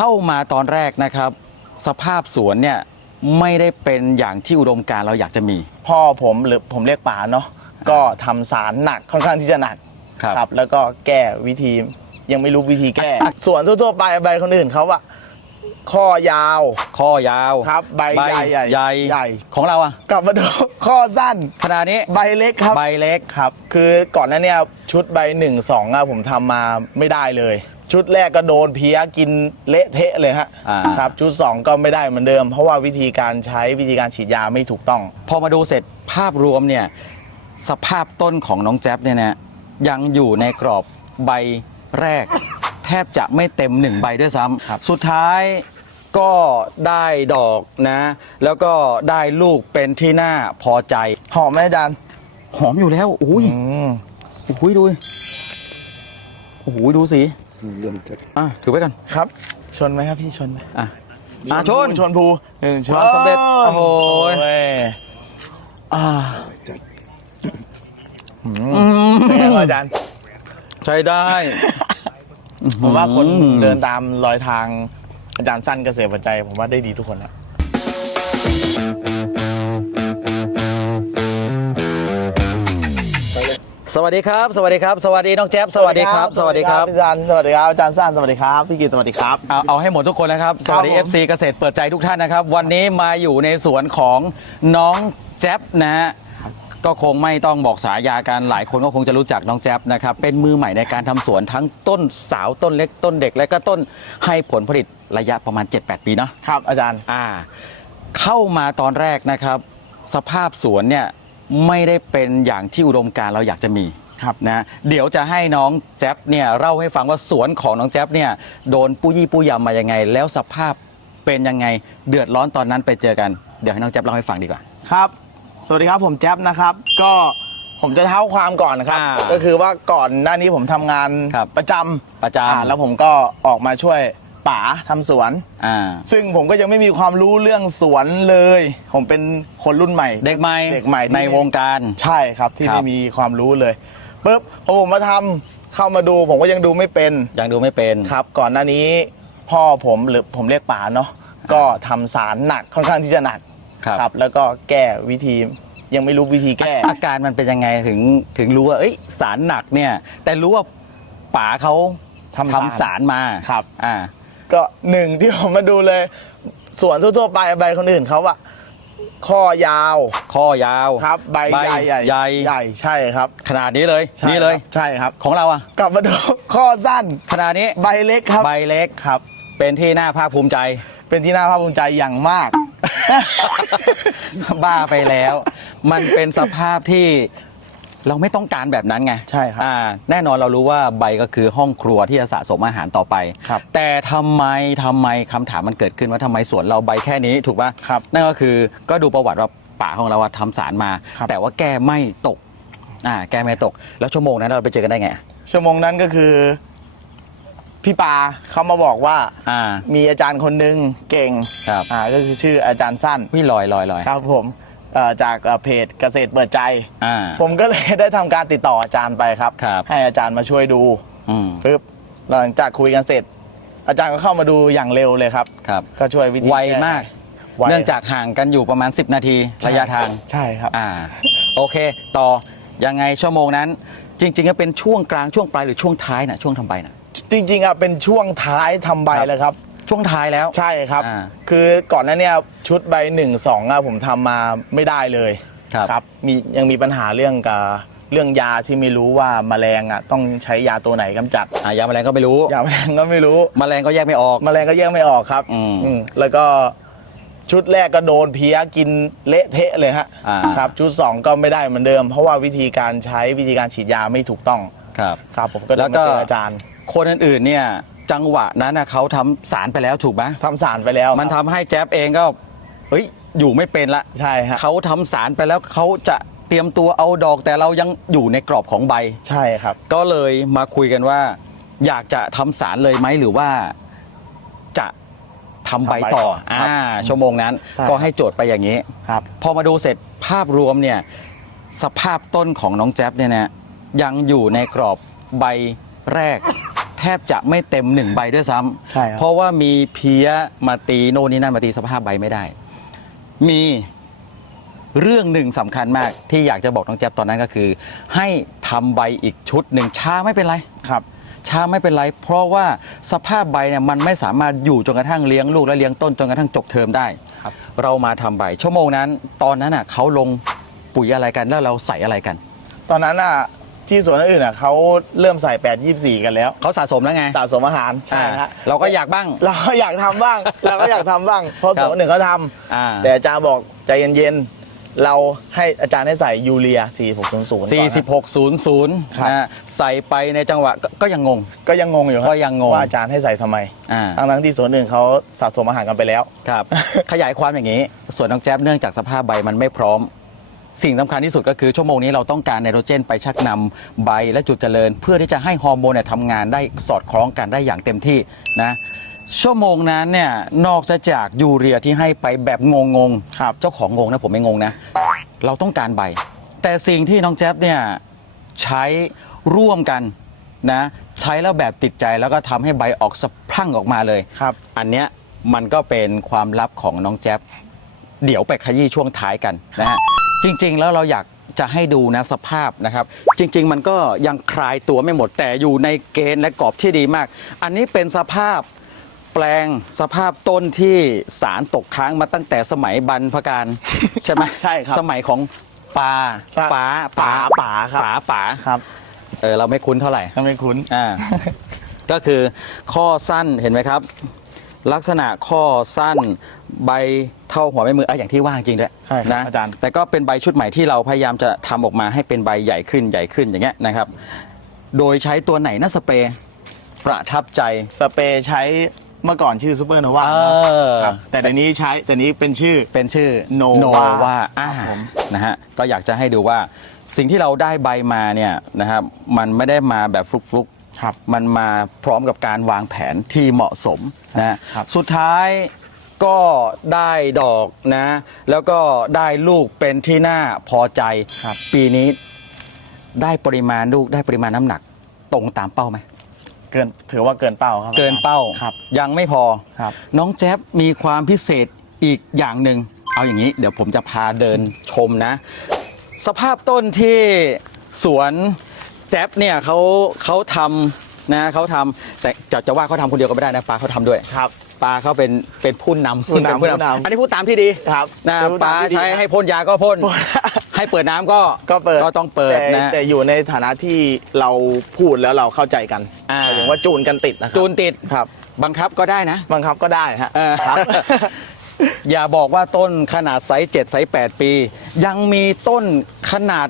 เข้ามาตอนแรกนะครับ สภาพสวนเนี่ยไม่ได้เป็นอย่างที่อุดมการณ์เราอยากจะมี พ่อผมหรือผมเรียกป๋าเนาะก็ทำสารหนักค่อนข้างที่จะหนักครับ แล้วก็แก้วิธียังไม่รู้วิธีแก้ ส่วนทั่วๆไปใบคนอื่นเขาอะข้อยาวข้อยาวครับ ใบใหญ่ใหญ่ใหญ่ใหญ่ ของเราอะกลับมาดู ข้อสั้น ขนาดนี้ใบเล็กครับ ใบเล็กครับ คือก่อนหน้าเนี้ชุดใบหนึ่งสองอะผมทำมาไม่ได้เลย ชุดแรกก็โดนเพี้ยกินเละเทะเลยฮะอ่า ครับชุดสองก็ไม่ได้เหมือนเดิม เพราะว่าวิธีการใช้วิธีการฉีดยาไม่ถูกต้อง พอมาดูเสร็จภาพรวมเนี่ยสภาพต้นของน้องแจ๊บเนี่ยนะยังอยู่ในกรอบใบแรก แทบจะไม่เต็มหนึ่งใบด้วยซ้ครับำสุดท้ายก็ได้ดอกนะ แล้วก็ได้ลูกเป็นที่น่าพอใจ หอมไหมอาจารย์หอมอยู่แล้วอุ้ยอืมอุ้ยดูโอ้โหดูสิ เริ่มจากอะถือไว้กันครับ ชนไหมครับพี่ชนไหมอะอะชนชนภูหนึ่งชนความสำเร็จโอ้โหยอ่าจัดอืมเป็นไงครับอาจารย์ใช้ได้ผมว่าคนอืมเดินตามรอยทางอาจารย์สั้นเกษตรปัจจัยผมว่าได้ดีทุกคนแล้ว สวัสดีครับ สวัสดีครับ สวัสดีน้องแจ๊บสวัสดีครับ สวัสดีครับอาจารย์สวัสดีครับอาจารย์สั้นสวัสดีครับพี่กิตสวัสดีครับเอาเอาให้หมดทุกคนนะครับ สวัสดีครับผม FC เกษตรเปิดใจทุกท่านนะครับ วันนี้มาอยู่ในสวนของน้องแจ๊บนะฮะก็คงไม่ต้องบอกสายากันหลายคนก็คงจะรู้จักน้องแจ๊บนะครับ เป็นมือใหม่ในการทำสวนทั้งต้นสาวต้นเล็กต้นเด็ก และก็ต้นให้ผลผลิตระยะประมาณ 7-8 ปีเนาะครับอาจารย์อ่า เข้ามาตอนแรกนะครับ สภาพสวนเนี่ย ไม่ได้เป็นอย่างที่อุดมการณ์เราอยากจะมีครับนะเดี๋ยวจะให้น้องแจ๊บเนี่ยเล่าให้ฟังว่าสวนของน้องแจ๊บเนี่ยโดนปุยี่ปุยยำมายังไง แล้วสภาพเป็นยังไงเดือดร้อนตอนนั้นไปเจอกันเดี๋ยวให้น้องแจ๊บเล่าให้ฟังดีกว่า ครับ สวัสดีครับผมแจ๊บนะครับ ก็ผมจะเท้าความก่อนนะครับ อ่าก็คือว่าก่อนหน้านี้ผมทำงานครับ ประจำประจำ อ่าแล้วผมก็ออกมาช่วย ป๋าทำสวน อ่า ซึ่งผมก็ยังไม่มีความรู้เรื่องสวนเลย ผมเป็นคนรุ่นใหม่ เด็กใหม่เด็กใหม่ที่ ในวงการ ใช่ครับที่ครับ ไม่มีความรู้เลยปุ๊บพอผมมาทำเข้ามาดูผมก็ยังดูไม่เป็นยังดูไม่เป็น ครับ ก่อนหน้านี้ พ่อผมหรือผมเรียกป๋าเนาะก็ทำสารหนักค่อนข้างที่จะหนักครับ แล้วก็แก้วิธียังไม่รู้วิธีแก้ อาการมันเป็นยังไงถึงถึงรู้ว่าเอ้ยสารหนักเนี่ย แต่รู้ว่าป๋าเขาทำสารทำสารมาครับ อ่า ก็หนึ่งที่ผมมาดูเลย สวนทั่วๆไปใบคนอื่นเขาอะข้อยาวข้อยาวครับ ใบใบใหญ่ใหญ่ใหญ่ใหญ่ใช่ครับ ขนาดนี้เลยใช่นี่เลยครับใช่ครับ ของเราอะกลับมาดูข้อสั้น ขนาดนี้ใบเล็กครับ ใบเล็กครับ เป็นที่น่าภาคภูมิใจ เป็นที่น่าภาคภูมิใจอย่างมาก บ้าไปแล้ว มันเป็นสภาพที่ เราไม่ต้องการแบบนั้นไงใช่ครับอ่าแน่นอนเรารู้ว่าใบก็คือห้องครัวที่จะสะสมอาหารต่อไป ครับแต่ทำไมทำไมคำถามมันเกิดขึ้นว่าทำไมสวนเราใบแค่นี้ถูกปะครับนั่นก็คือก็ดูประวัติว่าป่าของเราอะทำสารมา ครับ แต่ว่าแก้ไม่ตกอ่าแก้ไม่ตก แล้วชั่วโมงนั้นเราไปเจอกันได้ไงชั่วโมงนั้นก็คือ พี่ปาเขามาบอกว่า อ่ามีอาจารย์คนหนึ่งเก่งครับอ่าก็คือชื่ออาจารย์สั้นวิลอยลอยลอย ครับผม เอ่อจากเอ่อเพจเกษตรเปิดใจ อ่า ผมก็เลยได้ทำการติดต่ออาจารย์ไปครับ ครับ ให้อาจารย์มาช่วยดูอืมปึ๊บหลังจากคุยกันเสร็จ อาจารย์ก็เข้ามาดูอย่างเร็วเลยครับ ครับ ก็ช่วยวิธีไวแมาก ไวเนื่องจากห่างกันอยู่ประมาณ 10 นาทีใช่ระยะทาง ใช่ครับ อ่า โอเค ต่อ ยังไงชั่วโมงนั้น จริงๆก็เป็นช่วงกลางช่วงปลายหรือช่วงท้ายนะช่วงทำใบนะ จริงๆอะเป็นช่วงท้ายทำใบครับ เลยครับ ช่วงท้ายแล้ว ใช่ครับ อ่าคือก่อนหน้าเนี้ชุดใบหนึ่งสองอะผมทำมาไม่ได้เลยครับ มียังมีปัญหาเรื่องกับเรื่องยาที่ไม่รู้ว่าแมลงอะต้องใช้ยาตัวไหนกำจัดอ่ายาแมลงก็ไม่รู้ ยาแมลงก็ไม่รู้ แมลงก็แยกไม่ออก แมลงก็แยกไม่ออกครับอืมอืมแล้วก็ชุดแรกก็โดนเพี้ยกินเละเทะเลยฮะอ่า ครับชุดสองก็ไม่ได้เหมือนเดิม เพราะว่าวิธีการใช้วิธีการฉีดยาไม่ถูกต้องครับ ครับผมก็แล้ได้วก็มาเจออาจารย์ คนอื่นๆเนี่ย จังหวะนั้นนะเขาทำสารไปแล้วถูกไหมทำสารไปแล้วมันคทำรับให้แจ๊บเองก็เฮ้ยอยู่ไม่เป็นละใช่ฮะเขาทำสารไปแล้วเขาจะเตรียมตัวเอาดอกแต่เรายังอยู่ในกรอบของใบ ใช่ครับ ก็เลยมาคุยกันว่า อยากจะทำสารเลยไหมหรือว่าจะทำใบต่อทำใบต่อครับอ่าชั่วโมงนั้น ใช่ ก็ให้โจทย์ไปอย่างนี้ ครับ พอมาดูเสร็จภาพรวมเนี่ยสภาพต้นของน้องแจ๊บเนี่ยนะยังอยู่ในกรอบใบแรก แทบจะไม่เต็มหนึ่งใบด้วยซ้ำใช่ครับเพราะว่ามีเพี้ยมาตีโน่นนี่นั่นมาตีสภาพใบไม่ได้ มีเรื่องหนึ่งสำคัญมากที่อยากจะบอกน้องแจ๊บตอนนั้นก็คือ ให้ทำใบอีกชุดหนึ่งช้าไม่เป็นไร ครับ ช้าไม่เป็นไร เพราะว่าสภาพใบเนี่ยมันไม่สามารถอยู่จนกระทั่งเลี้ยงลูกและเลี้ยงต้นจนกระทั่งจบเทอมได้ ครับ เรามาทำใบชั่วโมงนั้น ตอนนั้นอะเขาลงปุ๋ยอะไรกันแล้วเราใส่อะไรกัน ตอนนั้นอะ ที่สวนอื่นอะเขาเริ่มใส่8 24 กันแล้ว เขาสะสมแล้วไงสะสมอาหารใช่อ่าฮะเราก็อยากบ้าง เราก็อยากทำบ้าง เราก็อยากทำบ้าง เพราะครัสบวนหนึ่งเขาทอ่าำแต่อาจารย์บอกใจเย็นๆ เราให้อาจารย์ให้ใส่ยูเรีย 4600 4600ครับ นะฮะใส่ไปในจังหวะก็ก็ยังงงก็ยังงงอยู่ครับก็ยังงง ว่าอาจารย์ให้ใส่ทำไม อ่าทั้งทั้งๆที่สวนอื่นเขาสะสมอาหารกันไปแล้ว ครับ ขยายความอย่างนี้ ส่วนน้องแจ๊บเนื่องจากสภาพใบมันไม่พร้อม สิ่งสำคัญที่สุดก็คือชั่วโมงนี้เราต้องการไนโตรเจนไปชักนำใบและจุดเจริญ เพื่อที่จะให้ฮอร์โมนเนี่ยทำงานได้สอดคล้องกันได้อย่างเต็มที่นะชั่วโมงนั้นเนี่ยนอกจากยูเรียที่ให้ไปแบบงงงๆครับเจ้าของงงนะผมไม่งงนะ เราต้องการใบ แต่สิ่งที่น้องแจ๊บเนี่ยใช้ร่วมกันนะใช้แล้วแบบติดใจแล้วก็ทำให้ใบออกสะพรั่งออกมาเลย ครับ อันเนี้ยมันก็เป็นความลับของน้องแจ๊บเดี๋ยวไปขยี้ช่วงท้ายกันนะฮะ จริง ๆ แล้วเราอยากจะให้ดูนะสภาพนะครับ จริง ๆ มันก็ยังคลายตัวไม่หมดแต่อยู่ในเกณฑ์และกรอบที่ดีมาก อันนี้เป็นสภาพแปลงสภาพต้นที่สารตกค้างมาตั้งแต่สมัยบรรพการใช่ไหมใช่ครับ สมัยของปาปาป๋าป๋าป๋าครับป๋าป๋าครับเออเราไม่คุ้นเท่าไหร่ ถ้าไม่คุ้น อ่า ก็คือข้อสั้นเห็นไหมครับ ลักษณะข้อสั้นใบเท่าหัวแม่มืออะอย่างที่ว่าจริงด้วยใช่ครับนะอาจารย์ แต่ก็เป็นใบชุดใหม่ที่เราพยายามจะทำออกมาให้เป็นใบใหญ่ขึ้นใหญ่ขึ้นอย่างเงี้ยนะครับ โดยใช้ตัวไหนนะสเปรย์ประทับใจ สเปรย์ใช้เมื่อก่อนชื่อซูเปอร์โนวาเออ ครับแต่เดี๋ยวนี้ใช้แต่นี้เป็นชื่อ เป็นชื่อ Nova ว่าอ่าครับผม นะฮะ ก็อยากจะให้ดูว่า สิ่งที่เราได้ใบมาเนี่ยนะครับ มันไม่ได้มาแบบฟลุกๆ ครับมันมาพร้อมกับการวางแผนที่เหมาะสมนะครับสุดท้ายก็ได้ดอกนะ แล้วก็ได้ลูกเป็นที่น่าพอใจครับปีนี้ได้ปริมาณลูกได้ปริมาณน้ำหนัก ตรงตามเป้าไหมเกินถือว่าเกินเป้าครับ เกินเป้าครับยังไม่พอครับ น้องแจ๊บมีความพิเศษอีกอย่างหนึ่งเอาอย่างนี้เดี๋ยวผมจะพาเดินชมนะ สภาพต้นที่สวน แจ๊บเนี่ยเขาเขาทำนะเขาทำแต่จะจะว่าเขาทำคนเดียวก็ไม่ได้นะปาเขาทำด้วย ครับปาเขาเป็นเป็นผู้นำผู้นำเป็นผู้นำอันนี้พูดตามที่ดีครับนะเป็นผู้นำปาที่ดีใช้นะให้พ่นยาก็พ่นพ่น ให้เปิดน้ำก็ก็เปิดก็ต้องเปิดแต่นะ แต่อยู่ในฐานะที่เราพูดแล้วเราเข้าใจกันอ่า หมายถึงว่าจูนกันติดนะครัจูนติดครับบังคับก็ได้นะ บังคับก็ได้ฮะเออ ครับ อย่าบอกว่าต้นขนาดไซส์7ไซส์8ปี ยังมีต้นขนาด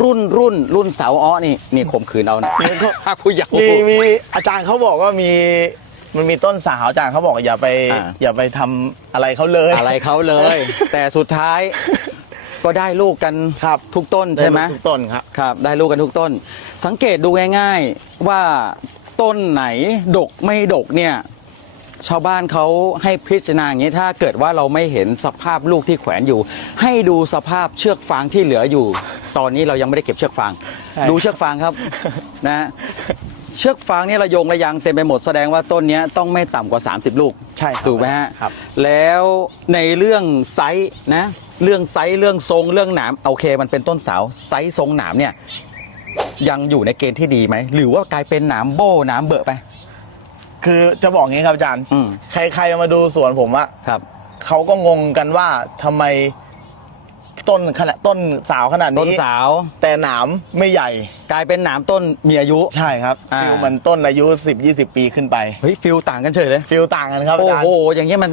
รุ่นรุ่นรุ่นเสาอ้อนี่นี่ข่มขืนเอานะภาคผู้เยาว์ มีมีอาจารย์เขาบอกว่ามีมันมีต้นสาวอาจารย์เขาบอกอย่าไป อ่า อย่าไปทำอะไรเขาเลย อะไรเขาเลย แต่สุดท้ายก็ได้ลูกกันครับ ทุกต้นใช่ไหมทุกต้นครับ ครับได้ลูกกันทุกต้น สังเกตดูง่ายๆว่าต้นไหนดกไม่ดกเนี่ย ชาวบ้านเขาให้พิจารณาอย่างนี้ถ้าเกิดว่าเราไม่เห็นสภาพลูกที่แขวนอยู่ ให้ดูสภาพเชือกฟางที่เหลืออยู่ ตอนนี้เรายังไม่ได้เก็บเชือกฟางใช่ดูเชือกฟางครับนะเชือกฟางเนี่ยระยงระยางเต็มไปหมดแสดงว่าต้นเนี้ยต้องไม่ต่ำกว่า 30 ลูก ใช่ครับถูกไหมฮะครับ แล้วในเรื่องไซส์นะ เรื่องไซส์เรื่องทรงเรื่องหนามโอเค มันเป็นต้นเสาไซส์ทรงหนามเนี่ยยังอยู่ในเกณฑ์ที่ดีไหมหรือว่ากลายเป็นหนามโบ้หนามเบอะไป คือจะบอกงี้ครับอาจารย์ อืมใครๆมาดูสวนผมอะครับ เขาก็งงกันว่าทำไมต้นขนาดต้นสาวขนาดต้นนี้ สาวแต่หนามไม่ใหญ่ กลายเป็นหนามต้นมีอายุ ใช่ครับอ่า ฟิลมันต้นอายุ 10 20 ปีขึ้นไป เฮ้ยฟิลต่างกันเฉยเลย ฟิลต่างกันครับอาโอ้จารย์ โห อย่างเงี้ยมัน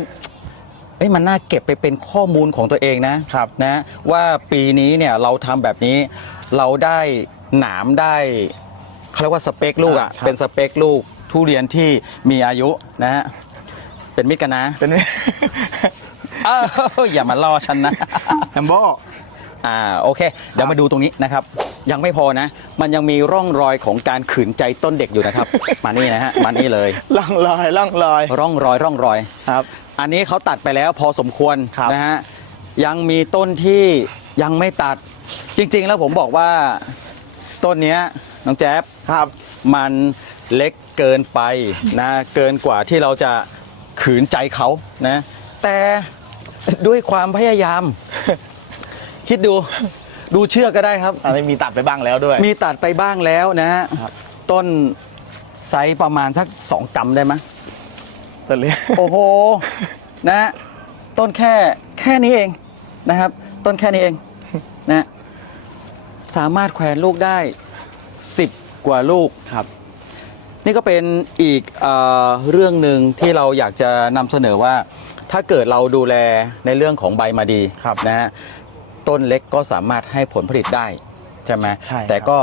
เอ้ยมันน่าเก็บไปเป็นข้อมูลของตัวเองนะครับ นะว่าปีนี้เนี่ยเราทำแบบนี้เราได้หนามได้เขาเรียกว่าสเปคลูกอะอ่าใช่ เป็นสเปคลูก ทุเรียนที่มีอายุนะฮะเป็นมิตรกันนะเป็นเอ้าอย่ามาล่อฉันนะแฮมโบอ่าโอเค เดี๋ยวมาดูตรงนี้นะครับ ยังไม่พอนะ มันยังมีร่องรอยของการขืนใจต้นเด็กอยู่นะครับ มานี่นะฮะมานี่เลย ล่องลอยล่องลอย ร่องรอยร่องรอยครับ อันนี้เขาตัดไปแล้วพอสมควรครับนะฮะยังมีต้นที่ยังไม่ตัดจริง ๆ แล้วผมบอกว่าต้นเนี้ยน้องแจ๊บครับ มัน เล็กเกินไปนะเกินกว่าที่เราจะขืนใจเขานะ แต่ด้วยความพยายาม คิดดูดูเชื่อกก็ได้ครับอันนี้มีตัดไปบ้างแล้วด้วย มีตัดไปบ้างแล้วนะฮะครับต้นไซส์ประมาณสักสองกำได้ไหมยตัวเล็กโอ้โหนะฮะต้นแค่แค่นี้เองนะครับ ต้นแค่นี้เองนะสามารถแขวนลูกได้ 10 กว่าลูกครับ นี่ก็เป็นอีกเออเรื่องหนึ่งที่เราอยากจะนำเสนอว่า ถ้าเกิดเราดูแลในเรื่องของใบมาดีครับนะฮะต้นเล็กก็สามารถให้ผลผลิตได้ใช่ไหมใช่ครับ แต่ก็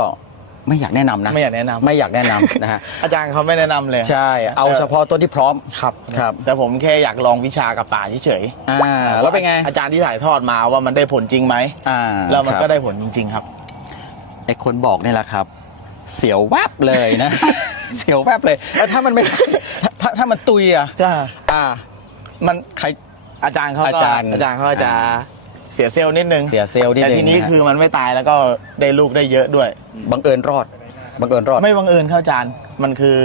ไม่อยากแนะนำนะไม่อยากแนะนำไม่อยากแนะนำนะฮะ อาจารย์เขาไม่แนะนำเลยใช่เอาเฉพาะต้นที่พร้อม ครับ ครับ แต่ผมแค่อยากลองวิชากับป่าเฉยอ่าแล้วเป็นไงอาจารย์ที่ถ่ายทอดมาว่ามันได้ผลจริงไหมอ่าแล้วมันครับก็ได้ผลจริง ๆ ครับ ไอ้คนบอกนี่แหละครับ เสียวแวบเลยนะ เสียวแวบเลยแล้วถ้ามันไม่ ถ้าถ้ามันตุยอะก็อ่า มันใคร อาจารย์เขาก็อาจารย์อาจารย์เขาก็จะอ่า เสียเซลล์นิดนึงเสียเซลล์นิดแต่นึงทีนี้ะฮะคือมันไม่ตายแล้วก็ได้ลูกได้เยอะด้วย บังเอิญรอด บังเอิญรอดไม่บังเอิญครับอาจารย์ มันคือ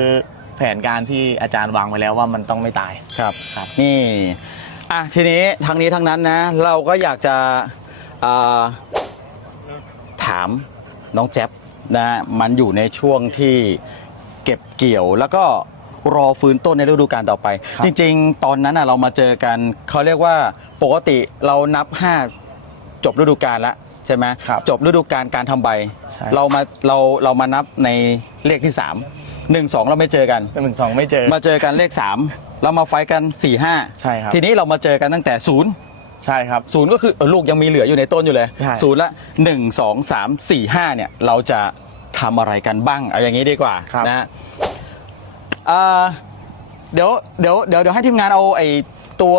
แผนการที่อาจารย์วางไว้แล้วว่ามันต้องไม่ตาย ครับครับ นี่อะทีนี้ทางนี้ทางนั้นนะ เราก็อยากจะอ่าถามน้องแจ๊บนะมันอยู่ในช่วงที่ เก็บเกี่ยว แล้วก็รอฟื้นต้นในฤดูกาลต่อไปครับจริง ๆ ตอนนั้นอะเรามาเจอกันเขาเรียกว่าปกติเรานับ 5 จบฤดูกาลแล้วใช่ไหมครับจบฤดูกาลการทำใบใช่เรามาเราเรามานับในเลขที่ 3 1 2 เราไม่เจอกันหนึ่งสองไม่เจอ มาเจอกันเลข3แล้วมาไฟท์กัน 4 5 ใช่ครับ ทีนี้เรามาเจอกันตั้งแต่ศูนย์ใช่ครับศูนย์ก็คือเออลูกยังมีเหลืออยู่ในต้นอยู่เลยใช่ศูนย์ละหนึ่งสองสามสี่ห้าเนี่ยเราจะ ทำอะไรกันบ้าง เอาอย่างนี้ดีกว่าครับนะอ่าเดี๋ยวเดี๋ยวเดี๋ยวเดี๋ยวให้ทีมงานเอาไอ้ตัว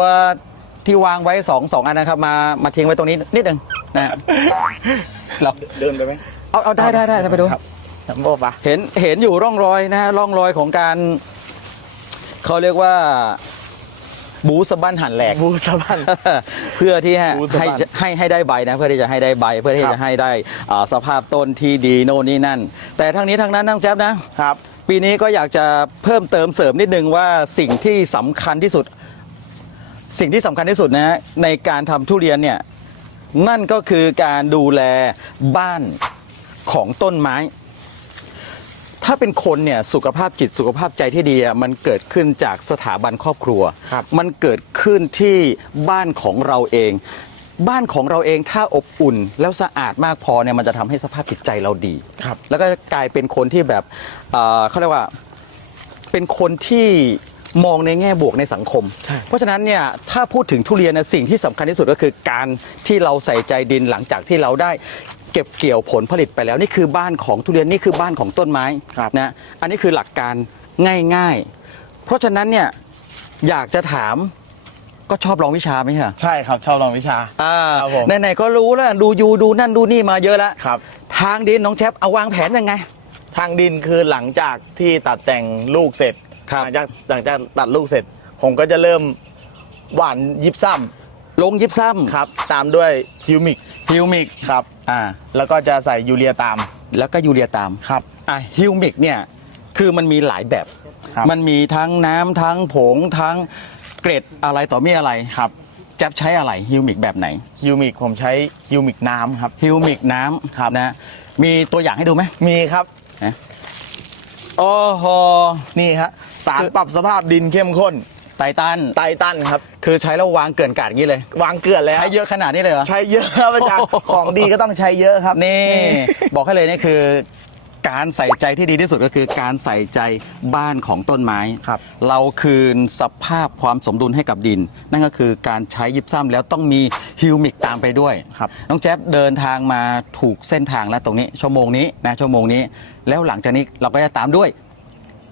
ที่วางไว้สองสองอันนะครับ มามาทิ้งไว้ตรงนี้นิดนึงนะเราเดินไปไหมเอาเอาได้ได้ได้ไปดู ครับจัมโบ้ปะเห็นเห็นอยู่ร่องรอยนะฮะร่องรอยของการเขาเรียกว่า บูสะบั้นหันแหลก บูสะบัน เพื่อที่ให้บูสะบั้ให้นให้ให้ได้ใบนะเพื่อที่จะให้ได้ใบ เพื่อที่ครับ จะให้ได้อ่าสภาพต้นที่ดีโน่นนี่นั่น แต่ทั้งนี้ทั้งนั้นน้องแจ๊บนะ ครับ ปีนี้ก็อยากจะเพิ่มเติมเสริมนิดนึงว่าสิ่งที่สำคัญที่สุด สิ่งที่สำคัญที่สุดนะในการทำทุเรียนเนี่ยนั่นก็คือการดูแลบ้านของต้นไม้ ถ้าเป็นคนเนี่ยสุขภาพจิตสุขภาพใจที่ดีอะมันเกิดขึ้นจากสถาบันครอบครัว ครับมันเกิดขึ้นที่บ้านของเราเอง บ้านของเราเองถ้าอบอุ่นแล้วสะอาดมากพอเนี่ยมันจะทำให้สภาพจิตใจเราดี ครับ แล้วก็กลายเป็นคนที่แบบเอ่อเขาเรียกว่า เป็นคนที่มองในแง่บวกในสังคม ใช่ เพราะฉะนั้นเนี่ยถ้าพูดถึงทุเรียนนะสิ่งที่สำคัญที่สุดก็คือการที่เราใส่ใจดินหลังจากที่เราได้ เก็บเกี่ยวผลผลิตไปแล้วนี่คือบ้านของทุเรียนนี่คือบ้านของต้นไม้ครับ นะอันนี้คือหลักการง่ายๆ เพราะฉะนั้นเนี่ยอยากจะถามก็ชอบลองวิชาไหมฮะใช่ครับชอบลองวิชา อ่าครับผม ไหนๆก็รู้แล้วดูยูดูนั่นดูนี่มาเยอะแล้วครับ ทางดินน้องแชปเอาวางแผนยังไง ทางดินคือหลังจากที่ตัดแต่งลูกเสร็จครับ หลังจากหลังจากตัดลูกเสร็จ ผมก็จะเริ่มหว่านยิบซ้ ลงยิบซ้ำครับ ตามด้วยฮิวมิกำฮิวมิกครับ อ่า แล้วก็จะใส่ยูเรียตาม แล้วก็ยูเรียตามครับ อะฮิวมิกเนี่ย คือมันมีหลายแบบครับมันมีทั้งน้ำทั้งผงทั้งเกร็ดอะไรต่อมีอะไรครับแจ๊บใช้อะไรฮิวมิกแบบไหนฮิวมิกผมใช้ฮิวมิกน้ำครับฮิวมิกน้ำครับนะมีตัวอย่างให้ดูไหมมีครับโอ้โหนี่ฮะสารคือปรับสภาพดินเข้มข้นไตตันไตตันครับ คือใช้แล้ววางเกลื่อนกาดอย่างนี้เลย วางเกลือนแล้วใช้เยอะขนาดนี้เลยเหรอ ใช้เยอะครับอาจารย์โอ้โหของดีก็ต้องใช้เยอะครับ นี่ บอกให้เลยนี่คือ การใส่ใจที่ดีที่สุดก็คือการใส่ใจบ้านของต้นไม้ครับ เราคืนสภาพความสมดุลให้กับดิน นั่นก็คือการใช้ยิบซ้ำแล้วต้องมีฮิวมิกตามไปด้วยครับ น้องแจ๊บเดินทางมาถูกเส้นทางแล้วตรงนี้ชั่วโมงนี้นะชั่วโมงนี้ แล้วหลังจากนี้เราก็จะตามด้วย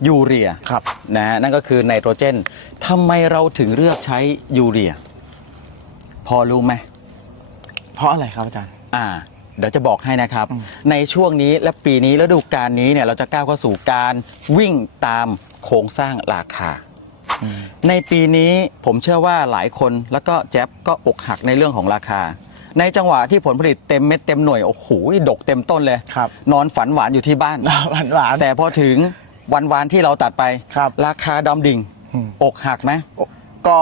ยูเรียครับนะนั่นก็คือไนโตรเจนทำไมเราถึงเลือกใช้ยูเรีย พอรู้ไหมเพราะอะไรครับอาจารย์ อ่า เดี๋ยวจะบอกให้นะครับอืมในช่วงนี้และปีนี้ฤดูกาลนี้เนี่ยเราจะก้าวเข้าสู่การวิ่งตามโครงสร้างราคา ในปีนี้ผมเชื่อว่าหลายคนแล้วก็แจ๊บก็อกหักในเรื่องของราคา ในจังหวะที่ผลผลิตเต็มเม็ดเต็มหน่วยโอ้โหดกเต็มต้นเลย ครับ นอนฝันหวานอยู่ที่บ้าน หวานหวานแต่พอถึง วันวานๆที่เราตัดไปครับราคาดำดิ่ง อืม อกหักไหม ก็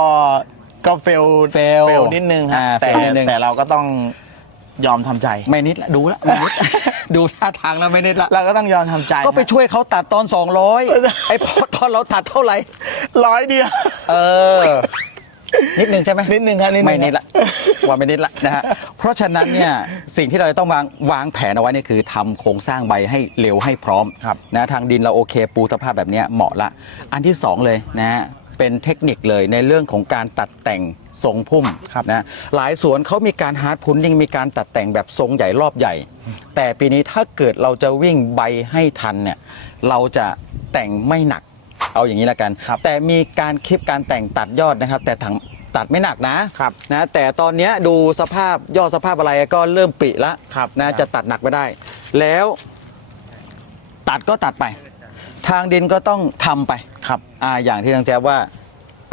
ก็เฟล fail เฟลนิดนึงฮะอ่าแต่ fail นิดนึง แต่เราก็ต้องยอมทำใจ ไม่นิดละดูละไม่นิด ดูท่าทางแล้วไม่นิดละเราก็ต้องยอมทำใจก็ไปช่วยเขาตัดตอน 200 ไอ้พอตอนเราตัดเท่าไหร่ ร้อยเดียว เออ นิดนึงใช่ไหมนิดนึงครับนิดนึงไม่นิดละว่าไม่นิดละนะฮะ เพราะฉะนั้นเนี่ยสิ่งที่เราจะต้องวางวางแผนเอาไว้เนี่ยคือทำโครงสร้างใบให้เร็วให้พร้อมครับ นะทางดินเราโอเคปูสภาพแบบเนี้ยเหมาะละ อันที่สองเลยนะฮะเป็นเทคนิคเลยในเรื่องของการตัดแต่งทรงพุ่มครับนะหลายสวนเขามีการฮาร์ดพุนยิ่งมีการตัดแต่งแบบทรงใหญ่รอบใหญ่ แต่ปีนี้ถ้าเกิดเราจะวิ่งใบให้ทันเนี่ยเราจะแต่งไม่หนัก เอาอย่างนี้ละกันครับแต่มีการคลิปการแต่งตัดยอดนะครับ แต่ถัง ตัดไม่หนักนะครับนะแต่ตอนเนี้ยดูสภาพยอดสภาพอะไรก็เริ่มปริแล้วครับนะจะตัดหนักไม่ได้ แล้วตัดก็ตัดไป ทางดินก็ต้องทำไปครับอ่าอย่างที่ทางแจ๊บว่า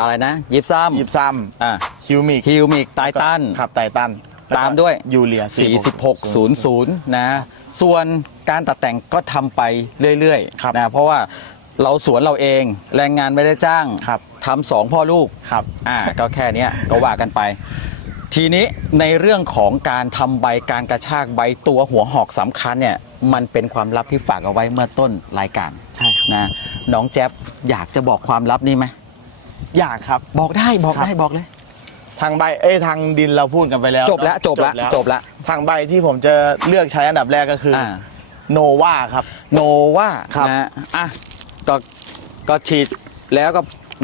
อะไรนะ ยิบซ้ยิบซ้ำอ่าำฮิวมิกฮิวมิกไตตัน ครับไตตันแล้ก็ตามด้วย ยูเรีย4600 นะ ส่วนการตัดแต่งก็ทำไปเรื่อยครับ ๆนะเพราะว่าเราสวนเราเองแรงงานไม่ได้จ้าง ครับ ทำสองพ่อลูกครับ อ่าก็แค่เนี้ยก็ว่ากันไป ทีนี้ในเรื่องของการทำใบการกระชากใบตัวหัวหอกสำคัญเนี่ยมันเป็นความลับที่ฝากเอาไว้เมื่อต้นรายการใช่ครับนะน้องแจ๊บอยากจะบอกความลับนี้ไหมอยากครับ บอกได้บอกครับได้บอกเลย ทางใบเอ้ยทางดินเราพูดกันไปแล้วจบแล้วเนอะจบแล้วจบแล้วทางใบที่ผมจะเลือกใช้อันดับแรกก็คือออ่าโนวาครับ โนว่าครับนะอะก็ก็ฉีดแล้วก็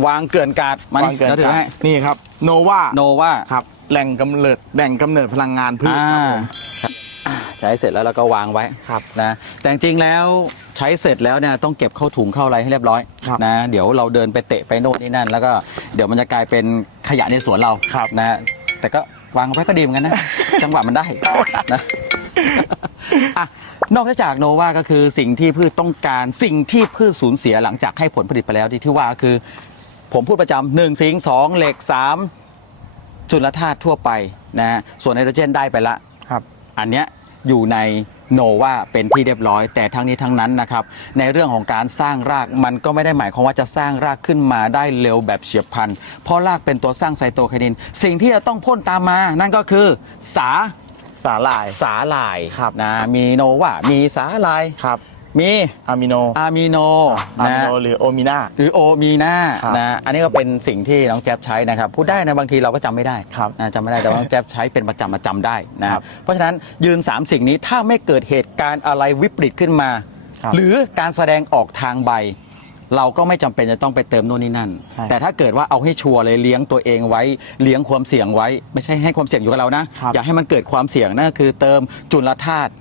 วางเกลื่อนกาดมาวางเกินแล้วถือให้นี่ครับโนวาโนว่า ครับแหล่งกำเนิดแหล่งกำเนิดพลังงานพืชครับผม อ่าใช้เสร็จแล้วเราก็วางไว้ครับนะแต่จริงๆแล้วใช้เสร็จแล้วเนี่ยต้องเก็บเข้าถุงเข้าอะไรให้เรียบร้อยครับนะเดี๋ยวเราเดินไปเตะไปโน่นนี่นั่น แล้วก็เดี๋ยวมันจะกลายเป็นขยะในสวนเราครับ นะแต่ก็วางไว้ก็ดีเหมือนกันนะ จังหวะมันได้นะอะนอกจากโนวาก็คือสิ่งที่พืชต้องการสิ่งที่พืชสูญเสียหลังจากให้ผลผลิตไปแล้วที่ที่ว่าก็คือ ผมพูดประจำหนึ่งสิงสองเหล็กสามจุลธาตุทั่วไปนะส่วนไนโตรเจนได้ไปละครับ อันเนี้ยอยู่ในโนวาเป็นที่เรียบร้อย แต่ทั้งนี้ทั้งนั้นนะครับในเรื่องของการสร้างรากมันก็ไม่ได้หมายความว่าจะสร้างรากขึ้นมาได้เร็วแบบเฉียบพลัน เพราะรากเป็นตัวสร้างไซโตไคนิน สิ่งที่จะต้องพ่นตามมา นั่นก็คือสาสาหร่าย สาลายครับ นะมีโนวามีสาลาย ครับ มีอะมิโนอะมิโนอะมินะโนหรือโอมินา หรือโอมีนาครับ นะอันนี้ก็เป็นสิ่งที่น้องแจ๊บใช้นะครับ พูดได้นะบางทีเราก็จำไม่ได้ครับ นะจำไม่ได้แต่ว่าน้องแจ๊บใช้เป็นประจำประจำได้นะครับ เพราะฉะนั้นยืน 3 สิ่งนี้ถ้าไม่เกิดเหตุการณ์อะไรวิปริตขึ้นมา ครับหรือการแสดงออกทางใบ เราก็ไม่จำเป็นจะต้องไปเติมโน่นนี่นั่น ใช่แต่ถ้าเกิดว่าเอาให้ชัวร์เลยเลี้ยงตัวเองไว้เลี้ยงความเสี่ยงไว้ ไม่ใช่ให้ความเสี่ยงอยู่กับเรานะครับ อย่าให้มันเกิดความเสี่ยงนั่นก็คือเติมจุลธาตุ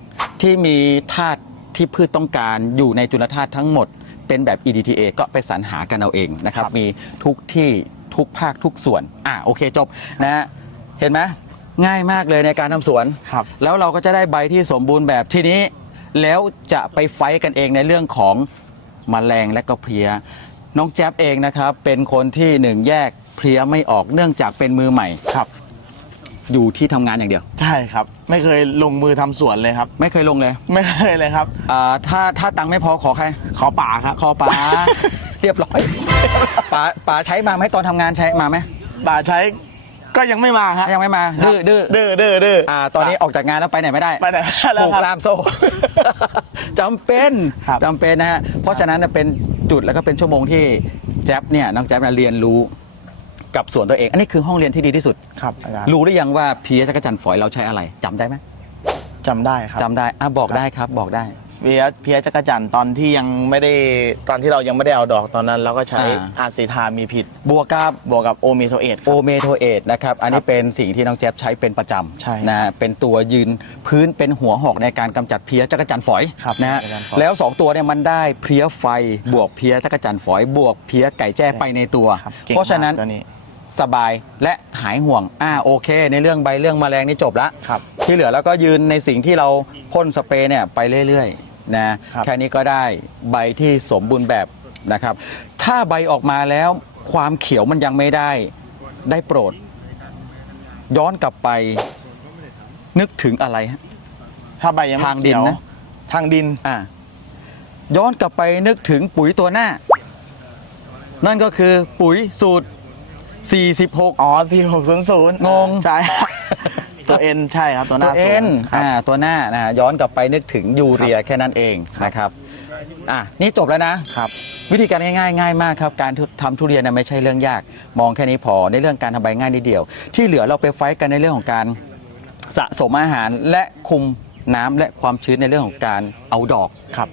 ที่มีธาตุ ที่พืชต้องการอยู่ในจุลธาตุทั้งหมด เป็นแบบ EDTA ก็ไปสรรหากันเอาเองนะครับครับมีทุกที่ทุกภาคทุกส่วน อะโอเคจบนะฮะเห็นไหมง่ายมากเลยในการทำสวน ครับ แล้วเราก็จะได้ใบที่สมบูรณ์แบบทีนี้ แล้วจะไปไฟท์กันเองในเรื่องของมแมลงและก็เพลีย น้องแจ๊บเองนะครับ เป็นคนที่หนึ่งแยกเพลียไม่ออกเนื่องจากเป็นมือใหม่ครับ อยู่ที่ทำงานอย่างเดียว ใช่ครับ ไม่เคยลงมือทำสวนเลยครับ ไม่เคยลงเลยไม่เคยเลยครับ อ่าถ้าถ้าตังค์ไม่พอขอใคร ขอป่าครับขอป๋า เรียบร้อยป๋าป๋าใช้มาไหมตอนทำงานใช้มาไหมป่าใช้ก็ยังไม่มาฮะยังไม่มา ดื้อดื้อดื้อดื้อดื้ออ่าตอนนี้ออกจากงานแล้วไปไหนไม่ได้ไปไหนไม่ได้แล้วผูกครับล่ามโซ่ จำเป็นครับจำเป็นนะฮะเพราะฉะนั้นเป็นจุดแล้วก็เป็นชั่วโมงที่แจ๊บเนี่ยน้องแจ๊บเนี่ยเรียนรู้ กับส่วนตัวเอง อันนี้คือห้องเรียนที่ดีที่สุด ครับอาจารย์รู้หรือยังว่าเพียจักรจันทร์ฝอยเราใช้อะไรจำได้ไหมจำได้ครับจำได้อะบอกครับได้ครับบอกได้ เพียเพียจักรจันทร์ตอนที่ยังไม่ได้ตอนที่เรายังไม่ได้เอาดอกตอนนั้น เราก็ใช้อ่า อาซีทามีผิด บวกกับบวกกับโอเมโทเอตโอเมโทเอทนะครับ อันนี้เป็นสิ่งที่น้องแจ๊บใช้เป็นประจใช่ำนะเป็นตัวยืนพื้นเป็นหัวหอกในการกำจัดเพี้ยจักรจันทร์ฝอยครับนะฮะจักรจันทร์ฝอย แล้ว 2 ตัวเนี่ยมันได้เพลี้ยไฟบวกเพี้ยจักรจันทร์ฝอย บวกเพี้ยไก่แจ้ไปในตัว ครับก่งเพราะฉะนั้นมกตัวนี้ สบายและหายห่วง อ่าโอเค ในเรื่องใบเรื่องแมลงนี่จบละครับ ที่เหลือแล้วก็ยืนในสิ่งที่เราพ่นสเปรย์เนี่ยไปเรื่อยๆนะครับ แค่นี้ก็ได้ใบที่สมบูรณ์แบบนะครับ ถ้าใบออกมาแล้วความเขียวมันยังไม่ได้ได้โปรด ย้อนกลับไปนึกถึงอะไรฮะ ถ้าใบยังไม่ทางดินเขียวนะ ทางดิน อ่าย้อนกลับไปนึกถึงปุ๋ยตัวหน้า นั่นก็คือปุ๋ยสูตร 46 อ๋อที่หกศูนย์ศูนย์งง ใช่ ตัวเอ็นใช่ครับ ตัวหตัน้าว เอ็นศูย์ครับ อ่าตัวหน้านะฮะย้อนกลับไปนึกถึงยูเรียแค่นั้นเองนะครับอะนี่จบแล้วนะครับ วิธีการง่ายๆง่ายมากครับการทำทุเรียนนะไม่ใช่เรื่องยาก มองแค่นี้พอในเรื่องการทำใบง่ายนิดเดียว ที่เหลือเราไปไฟท์กันในเรื่องของการสะสมอาหารและคุมน้ำและความชื้นในเรื่องของการเอาดอกครับ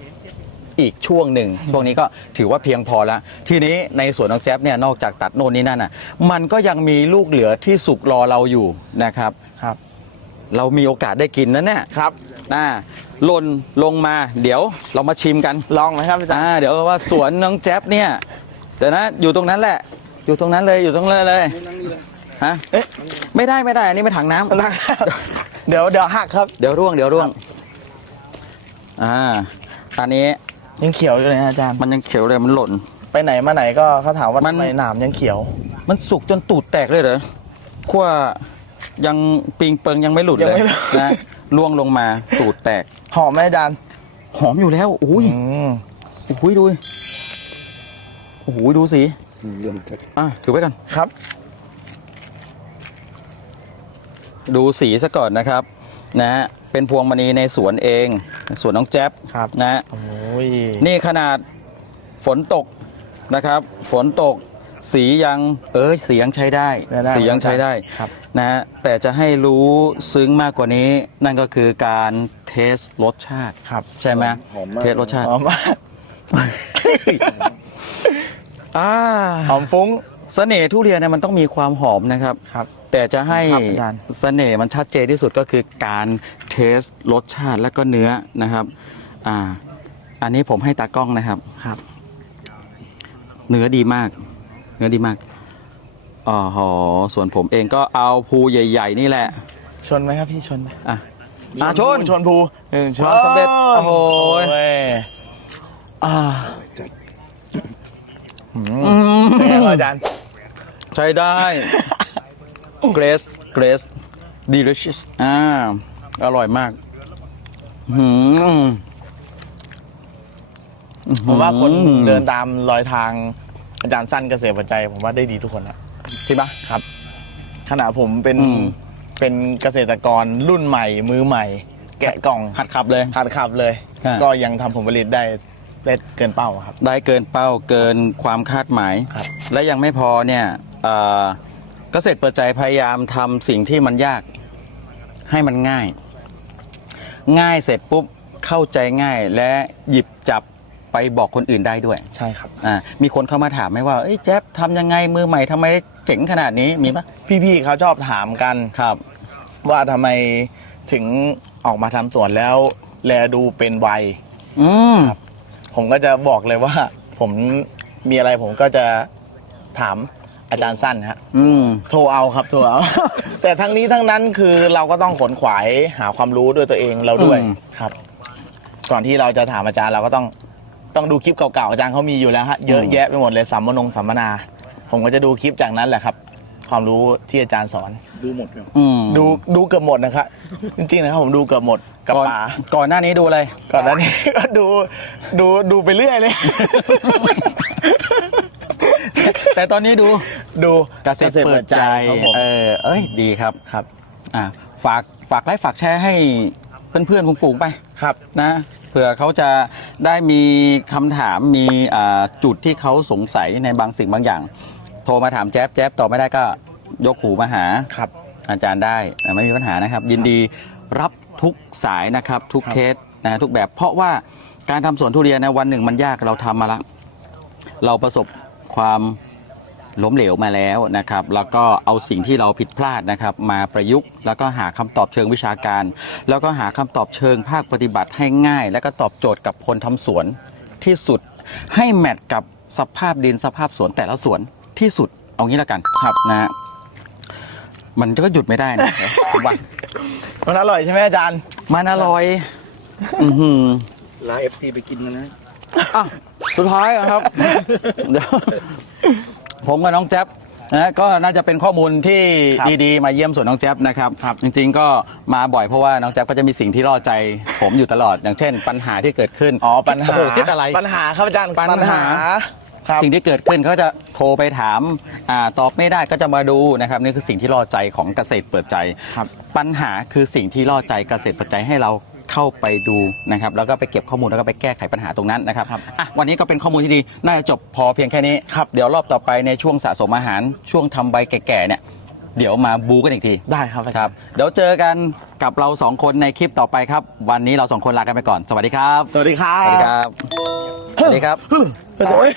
อีกช่วงหนึ่งช่วงนี้ก็ถือว่าเพียงพอแล้ว ทีนี้ในสวนน้องแจ๊บเนี่ยนอกจากตัดโน่นนี่นั่นอะ มันก็ยังมีลูกเหลือที่สุกรอเราอยู่นะครับ ครับ เรามีโอกาสได้กินนะเนี่ยครับอ่าหล่นลงมา เดี๋ยวเรามาชิมกันลองไหมครับอาจารย์อ่าเดี๋ยวว่าสวนน้องแจ๊บเนี่ยเดี๋ยวนะอยู่ตรงนั้นแหละ อยู่ตรงนั้นเลยอยู่ตรงนั้นเลยฮะเอ๊ะไม่ได้ไม่ได้อันนี้ไม่ถังน้ำได้เดี๋ยวเดี๋ยวหักครับ เดี๋ยวร่วงเดี๋ยวร่วง อ่า อันนี้ ยังเขียวอยู่เลยนะอาจารย์ มันยังเขียวเลยมันหล่น ไปไหนมาไหนก็เขาถามว่ามัน ทำไมหนามยังเขียว มันสุกจนตูดแตกเลยเหรอขั้วยังปิงเปิงยังไม่หลุดยังเลยไม่หลุด นะล่วงลงมาตูดแตก หอมไหมอาจารย์หอมอยู่แล้วอุ้ยอืมอุ้ยดูโอ้โหดูสิอะถือไว้ก่อนครับ ดูสีซะก่อนนะครับนะฮะ เป็นพวงมณีในสวนเอง สวนน้องแจ๊บครับนะฮะโอ้ยนี่ขนาดฝนตกนะครับ ฝนตกสียังเออสียังใช้ได้ได้สียังใช้ได้ครับ นะฮะแต่จะให้รู้ซึ้งมากกว่านี้ นั่นก็คือการเทสรสชาติ ครับใช่ไหมเทสรสชาติหอมมากอ่าหอมฟุ้งเสน่ห์ทุเรียนเนี่ยมันต้องมีความหอมนะครับ ครับ แต่จะให้ครับอาจารย์ เสน่ห์มันชัดเจนที่สุดก็คือการเทสรสชาติและก็เนื้อนะครับอ่าอันนี้ผมให้ตากล้องนะครับ ครับ เนื้อดีมาก เนื้อดีมากอ๋อหอส่วนผมเองก็เอาภูใหญ่ ๆ นี่แหละ ชนไหมครับพี่ชนไหมอะอะชน ชนภูหนึ่งชนความสำเร็จโอ้โหยอ่าอืมอืมเป็นไงครับอาจารย์ ใช้ได้ เกรสเกรส delicious อ่า อร่อยมากหืมผมว่าคนอืมเดินตามรอยทางอาจารย์สั้นเกษตรปัจจัย ผมว่าได้ดีทุกคนนะใช่ปะครับ ขณะผมเป็นอืมเป็นเกษตรกรรุ่นใหม่ มือใหม่ แกะกล่องหัดขับเลยหัดขับเลยอ่าก็ยังทำผลผลิตได้ได้เกินเป้าครับ ได้เกินเป้าเกินความคาดหมายครับและยังไม่พอเนี่ย เอ่อเกษตรเปิดใจพยายามทำสิ่งที่มันยากให้มันง่าย ง่ายเสร็จปุ๊บเข้าใจง่ายและหยิบจับไปบอกคนอื่นได้ด้วยใช่ครับ อ่ามีคนเข้ามาถามไหมว่าเอ้ยแจ๊บทำยังไงมือใหม่ทำไมเจ๋งขนาดนี้มีปะพี่ๆเขาชอบถามกันครับ ว่าทำไมถึงออกมาทำสวนแล้ว แลดูเป็นวัย อืมครับผมก็จะบอกเลยว่า ผมมีอะไรผมก็จะถาม อาจารย์สั้นฮะอืมโทรเอาครับโทรเอา แต่ทั้งนี้ทั้งนั้นคือเราก็ต้องขนขวายหาความรู้ด้วยตัวเองเราด้วยอืม ครับ ก่อนที่เราจะถามอาจารย์เราก็ต้องต้องดูคลิปเก่าๆอาจารย์เขามีอยู่แล้วฮะเยอะแยะไปหมดเลยสัมมนงสัมมนา ผมก็จะดูคลิปจากนั้นแหละครับ ความรู้ที่อาจารย์สอนอืมดูดูเกือบหมดนะครับจริงๆนะครับผมดูเกือบหมดกับก่อนป๋า ก่อนหน้านี้ดูอะไร ก่อนหน้านี้ก็ดูดูดูไปเรื่อยเลย แต่ตอนนี้ดูดูเกษตรเปิดใจครับผมเออเอ้ยดีครับครับ อ่าฝากฝากไลค์ฝากแชร์ให้เพื่อนๆฝูงๆไปครับนะเผื่อเขาจะได้มีคำถามมีอ่าจุดที่เขาสงสัยในบางสิ่งบางอย่าง โทรมาถามแจ๊บแจ๊บตอบไม่ได้ก็ยกหูมาหาครับ อาจารย์ได้อ่าไม่มีปัญหานะครับ ยินดีรับทุกสายนะครับทุกครับเคสนะทุกแบบ เพราะว่าการทำสวนทุเรียนนะวันหนึ่งมันยากเราทำมาแล้วเราประสบ ความล้มเหลวมาแล้วนะครับ แล้วก็เอาสิ่งที่เราผิดพลาดนะครับ มาประยุกต์แล้วก็หาคำตอบเชิงวิชาการ แล้วก็หาคำตอบเชิงภาคปฏิบัติให้ง่าย แล้วก็ตอบโจทย์กับคนทำสวนที่สุด ให้แมทกับสภาพดินสภาพสวนแต่ละสวนที่สุดเอางี้แล้วกันครับนะฮะมันก็หยุดไม่ได้นะผมว่ามันอร่อยใช่ไหมอาจารย์ มันอร่อย อือหือ ลาเอฟซีไปกินกันนะ อะสุดท้ายอะครับ เดี๋ยวผมกับน้องแจ๊บนะก็น่าจะเป็นข้อมูลที่ครับดีๆ มาเยี่ยมสวนน้องแจ๊บนะครับ จริงๆก็มาบ่อยเพราะว่าน้องแจ๊บก็จะมีสิ่งที่ล่อใจ ผมอยู่ตลอดอย่างเช่น ปัญหาที่เกิดขึ้นอ๋อปัญหาโโคิดอะไร ปัญหาครับอาจารย์ปัญหา ครับ สิ่งที่เกิดขึ้นเขาจะโทรไปถามอาตอบไม่ได้ก็จะมาดูนะครับนี่คือสิ่งที่ล่อใจของเกษตรเปิดใจ ครับปัญหาคือสิ่งที่ล่อใจเกษตรเปิดใจให้เรา เข้าไปดูนะครับ แล้วก็ไปเก็บข้อมูลแล้วก็ไปแก้ไขปัญหาตรงนั้นนะครับอะวันนี้ก็เป็นข้อมูลที่ดีน่าจะจบพอเพียงแค่นี้ครับ เดี๋ยวรอบต่อไปในช่วงสะสมอาหารช่วงทำใบแก่ๆเนี่ยเดี๋ยวมาบูกันอีกที ได้ครับอาคจารัรบย์เดี๋ยวเจอกันกับเราสองคนในคลิปต่อไปครับ วันนี้เราสองคนลากันไปก่อน สวัสดีครับ สวัสดีครัสวัสดีบครับ สวัสดีครับโอ้ย